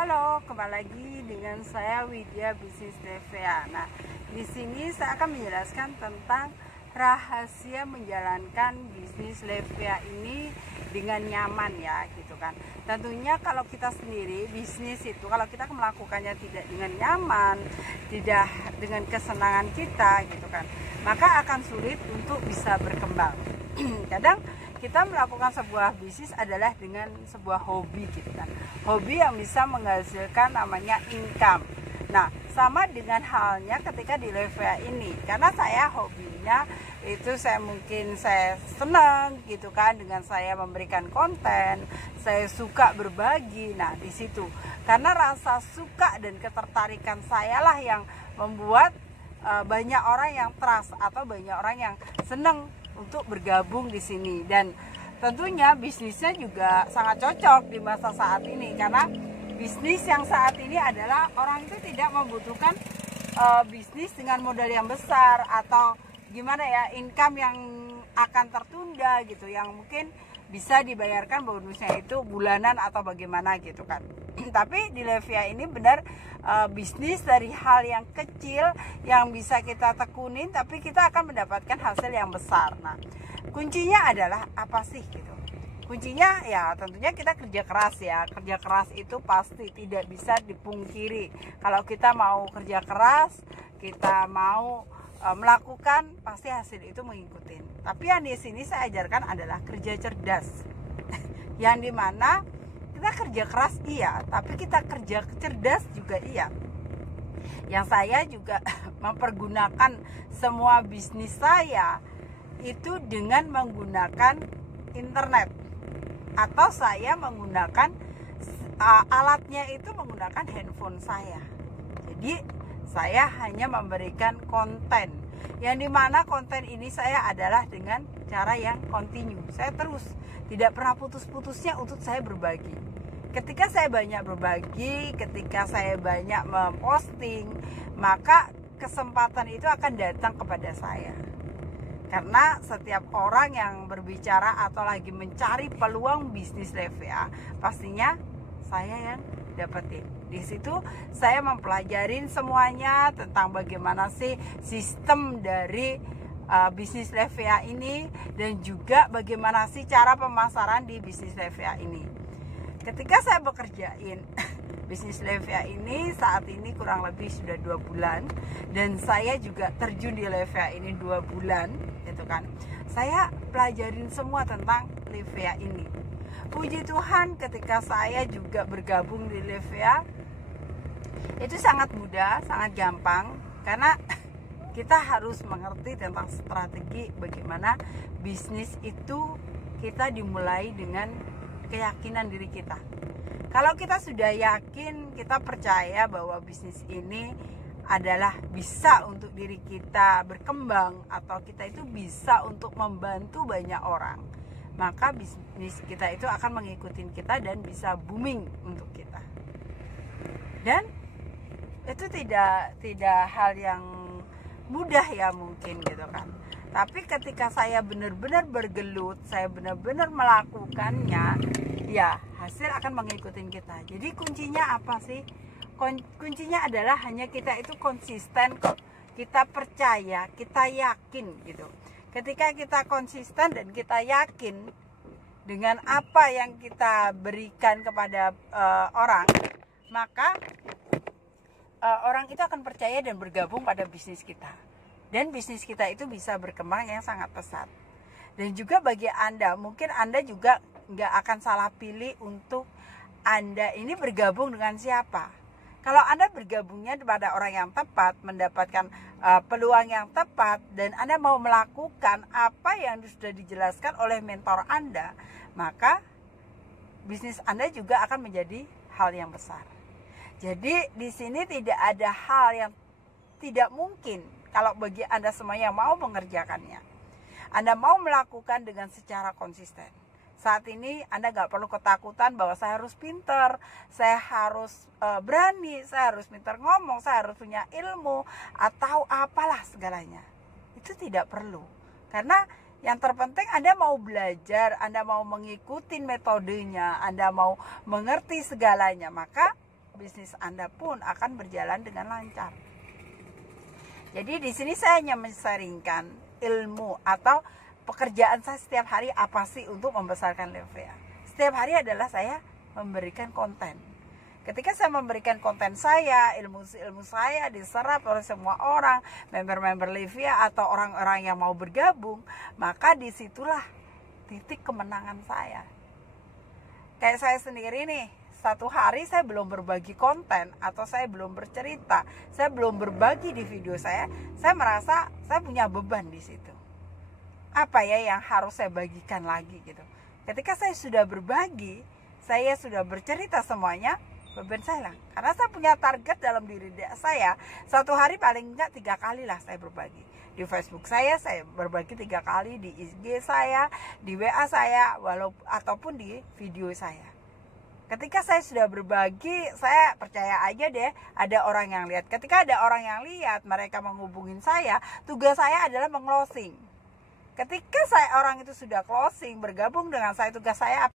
Halo, kembali lagi dengan saya Widya Bisnis Levea. Nah, di sini saya akan menjelaskan tentang rahasia menjalankan bisnis Levea ini dengan nyaman ya, gitu kan. Tentunya kalau kita sendiri bisnis itu kalau kita melakukannya tidak dengan nyaman, tidak dengan kesenangan kita, gitu kan, maka akan sulit untuk bisa berkembang. Kadang kita melakukan sebuah bisnis adalah dengan sebuah hobi, gitu kan, hobi yang bisa menghasilkan namanya income. Nah, sama dengan halnya ketika di Levea ini, karena saya hobinya itu saya senang, gitu kan, dengan saya memberikan konten, saya suka berbagi. Nah, di situ karena rasa suka dan ketertarikan saya lah yang membuat banyak orang yang trust atau banyak orang yang senang untuk bergabung di sini. Dan tentunya bisnisnya juga sangat cocok di masa saat ini, karena bisnis yang saat ini adalah orang itu tidak membutuhkan bisnis dengan modal yang besar atau gimana ya, income yang akan tertunda gitu, yang mungkin bisa dibayarkan bonusnya itu bulanan atau bagaimana gitu kan. Tapi di Levea ini benar bisnis dari hal yang kecil yang bisa kita tekunin, tapi kita akan mendapatkan hasil yang besar. Nah, kuncinya adalah apa sih gitu? Kuncinya ya tentunya kita kerja keras ya. Kerja keras itu pasti tidak bisa dipungkiri. Kalau kita mau kerja keras, kita mau melakukan, pasti hasil itu mengikuti. Tapi yang di sini saya ajarkan adalah kerja cerdas. Yang dimana kita kerja keras iya, tapi kita kerja cerdas juga iya. Yang saya juga mempergunakan semua bisnis saya itu dengan menggunakan internet, atau saya menggunakan alatnya itu menggunakan handphone saya. Jadi saya hanya memberikan konten, yang dimana konten ini saya adalah dengan cara yang kontinu. Saya terus tidak pernah putus-putusnya untuk saya berbagi. Ketika saya banyak berbagi, ketika saya banyak memposting, maka kesempatan itu akan datang kepada saya. Karena setiap orang yang berbicara atau lagi mencari peluang bisnis Levea, pastinya saya yang dapetin. Di situ saya mempelajarin semuanya tentang bagaimana sih sistem dari bisnis Levea ini, dan juga bagaimana sih cara pemasaran di bisnis Levea ini. Ketika saya bekerjain bisnis Levea ini saat ini kurang lebih sudah 2 bulan, dan saya juga terjun di Levea ini 2 bulan, gitu kan. Saya pelajarin semua tentang Levea ini. Puji Tuhan, ketika saya juga bergabung di Levea itu sangat mudah, sangat gampang, karena kita harus mengerti tentang strategi bagaimana bisnis itu kita dimulai dengan keyakinan diri kita. Kalau kita sudah yakin, kita percaya bahwa bisnis ini adalah bisa untuk diri kita berkembang, atau kita itu bisa untuk membantu banyak orang, maka bisnis kita itu akan mengikuti kita dan bisa booming untuk kita. Dan itu tidak hal yang mudah ya mungkin, gitu kan. Tapi ketika saya benar-benar bergelut, saya benar-benar melakukannya, ya hasil akan mengikuti kita. Jadi kuncinya apa sih? Kuncinya adalah hanya kita itu konsisten kok. Kita percaya, kita yakin gitu. Ketika kita konsisten dan kita yakin dengan apa yang kita berikan kepada orang, maka orang itu akan percaya dan bergabung pada bisnis kita. Dan bisnis kita itu bisa berkembang yang sangat pesat. Dan juga bagi Anda, mungkin Anda juga nggak akan salah pilih untuk Anda ini bergabung dengan siapa. Kalau Anda bergabungnya kepada orang yang tepat, mendapatkan peluang yang tepat, dan Anda mau melakukan apa yang sudah dijelaskan oleh mentor Anda, maka bisnis Anda juga akan menjadi hal yang besar. Jadi di sini tidak ada hal yang tidak mungkin kalau bagi Anda semua yang mau mengerjakannya. Anda mau melakukan dengan secara konsisten. Saat ini Anda nggak perlu ketakutan bahwa saya harus pinter, saya harus berani, saya harus pinter ngomong, saya harus punya ilmu, atau apalah segalanya. Itu tidak perlu. Karena yang terpenting Anda mau belajar, Anda mau mengikuti metodenya, Anda mau mengerti segalanya, maka bisnis Anda pun akan berjalan dengan lancar. Jadi di sini saya hanya men-sharingkan ilmu atau pekerjaan saya setiap hari apa sih untuk membesarkan Levea. Setiap hari adalah saya memberikan konten. Ketika saya memberikan konten saya, ilmu saya diserap oleh semua orang, member-member Levea atau orang-orang yang mau bergabung, maka disitulah titik kemenangan saya. Kayak saya sendiri nih, satu hari saya belum berbagi konten atau saya belum bercerita, saya belum berbagi di video saya merasa saya punya beban di situ. Apa ya yang harus saya bagikan lagi gitu. Ketika saya sudah berbagi, saya sudah bercerita semuanya, beban saya lah. Karena saya punya target dalam diri saya, satu hari paling enggak 3 kali lah saya berbagi. Di Facebook saya berbagi 3 kali, di IG saya, di WA saya, ataupun di video saya. Ketika saya sudah berbagi, saya percaya aja deh ada orang yang lihat. Ketika ada orang yang lihat, mereka menghubungin saya, tugas saya adalah meng-closing. Ketika orang itu sudah closing, bergabung dengan saya, tugas saya